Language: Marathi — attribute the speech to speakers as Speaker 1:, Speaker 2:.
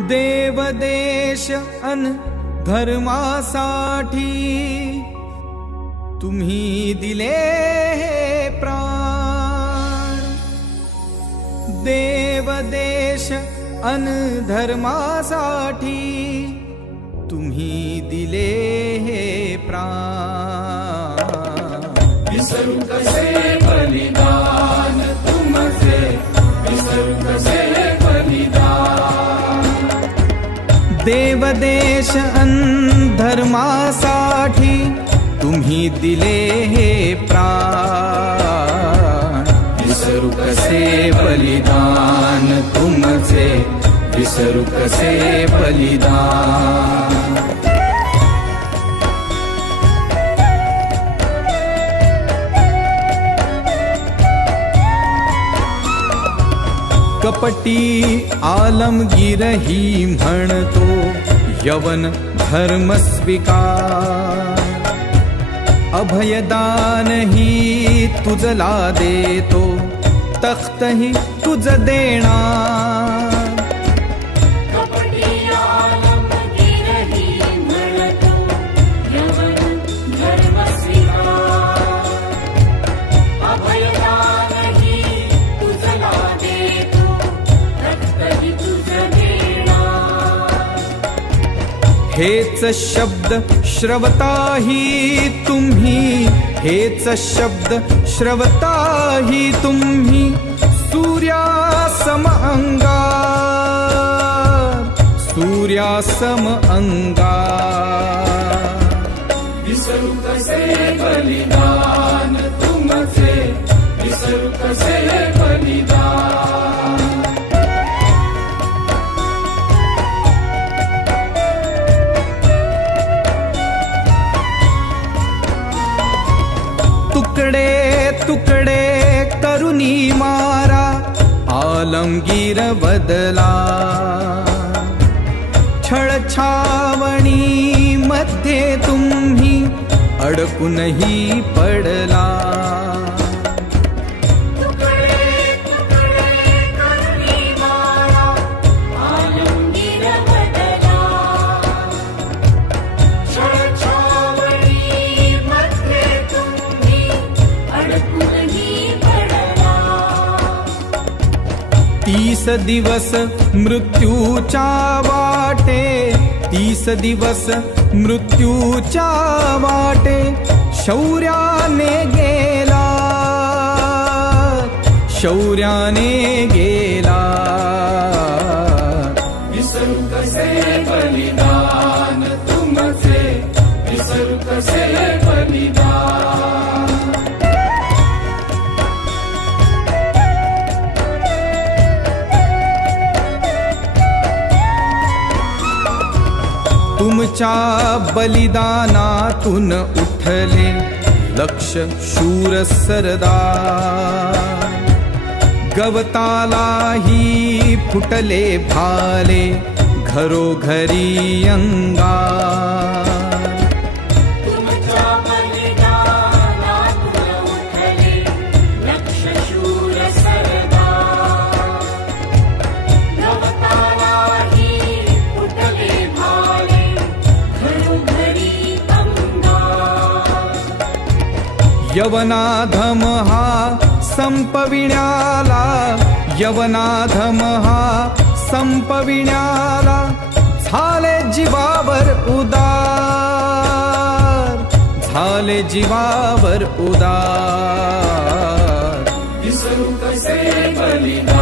Speaker 1: देवदेश अन धर्मासाठी तुम्ही दिले हे प्राण. देवदेश अन धर्मासाठी तुम्ही दिले हे प्राण.
Speaker 2: विसरू कसे बलिदान तुमचे विसरू कसे बलिदान
Speaker 1: देवदेश अन धर्मासाठी तुम्ही दिले हे प्राण.
Speaker 2: विसरू कसे बलिदान? तुमचे विसरू कसे बलिदान?
Speaker 1: कपटी
Speaker 3: आलमगीरही म्हणतो यवन धर्म स्वीकार. अभयदानही तुझला देतो तख्तही तुझ देणार.
Speaker 1: हेच शब्द श्रवताही तुम्ही. हेच शब्द श्रवताही तुम्ही. सूर्यासम अंगार सूर्यासम अंगार
Speaker 2: विसरू कसे बलिदान?
Speaker 1: तुकडे तुकडे करुनी मारा आलमगीर बदला. छळछावणी मध्ये तुम्ही अडकूनही पडला. तीस दिवस मृत्यूच्या वाटे तीस दिवस मृत्यूच्या वाटे शौर्याने गेला. शौर्याने गेला.
Speaker 2: विसरू कसे बलिदान तुमचे? विसरू कसे बलिदान
Speaker 1: तुमच्या बलिदानातून उठले लक्ष शूर सरदा. गवतालाही फुटले भाले घरोघरी
Speaker 3: अंगा.
Speaker 1: यवनाधम हा संपविण्याला यवनाधम हा संपविण्याला झाले जीवावर उदार झाले जीवावर उदार. विसरू कसे बलिदान?